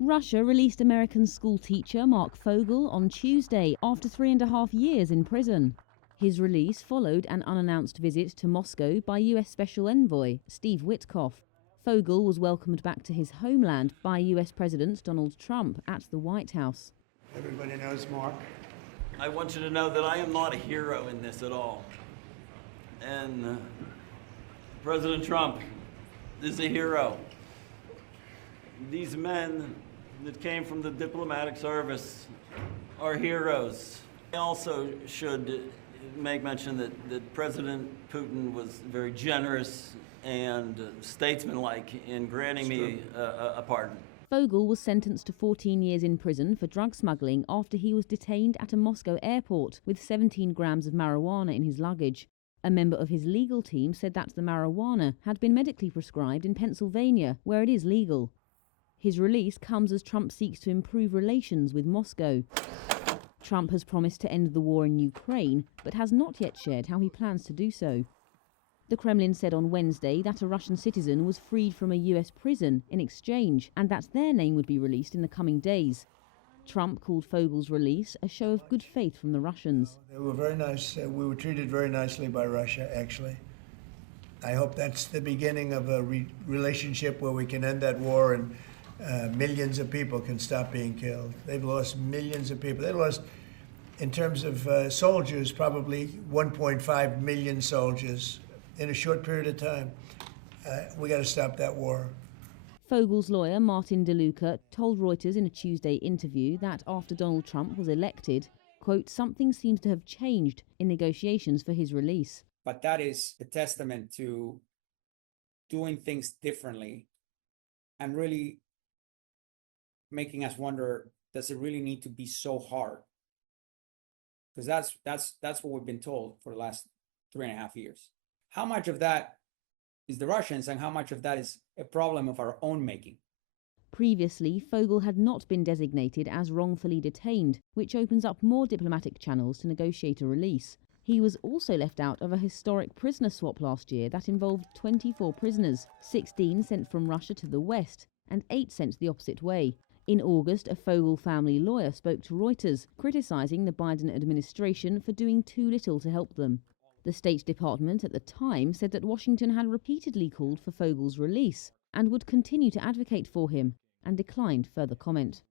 Russia released American schoolteacher Marc Fogel on Tuesday after 3.5 years in prison. His release followed an unannounced visit to Moscow by US Special Envoy Steve Witkoff. Fogel was welcomed back to his homeland by US President Donald Trump at the White House. Everybody knows Mark. I want you to know that I am not a hero in this at all. And President Trump is a hero. These men that came from the diplomatic service are heroes. I also should make mention that President Putin was very generous and statesmanlike in granting me a pardon. Fogel was sentenced to 14 years in prison for drug smuggling after he was detained at a Moscow airport with 17 grams of marijuana in his luggage. A member of his legal team said that the marijuana had been medically prescribed in Pennsylvania, where it is legal. His release comes as Trump seeks to improve relations with Moscow. Trump has promised to end the war in Ukraine, but has not yet shared how he plans to do so. The Kremlin said on Wednesday that a Russian citizen was freed from a US prison in exchange and that their name would be released in the coming days. Trump called Fogel's release a show of good faith from the Russians. They were very nice. We were treated very nicely by Russia, actually. I hope that's the beginning of a relationship where we can end that war and millions of people can stop being killed. They've lost millions of people. They lost, in terms of soldiers, probably 1.5 million soldiers in a short period of time. We got to stop that war. Fogel's lawyer, Martin DeLuca, told Reuters in a Tuesday interview that after Donald Trump was elected, quote, something seems to have changed in negotiations for his release. But that is a testament to doing things differently and really making us wonder, does it really need to be so hard? Because that's what we've been told for the last 3.5 years. How much of that is the Russians and how much of that is a problem of our own making? Previously, Fogel had not been designated as wrongfully detained, which opens up more diplomatic channels to negotiate a release. He was also left out of a historic prisoner swap last year that involved 24 prisoners, 16 sent from Russia to the West and 8 sent the opposite way. In August, a Fogel family lawyer spoke to Reuters, criticizing the Biden administration for doing too little to help them. The State Department at the time said that Washington had repeatedly called for Fogel's release and would continue to advocate for him, and declined further comment.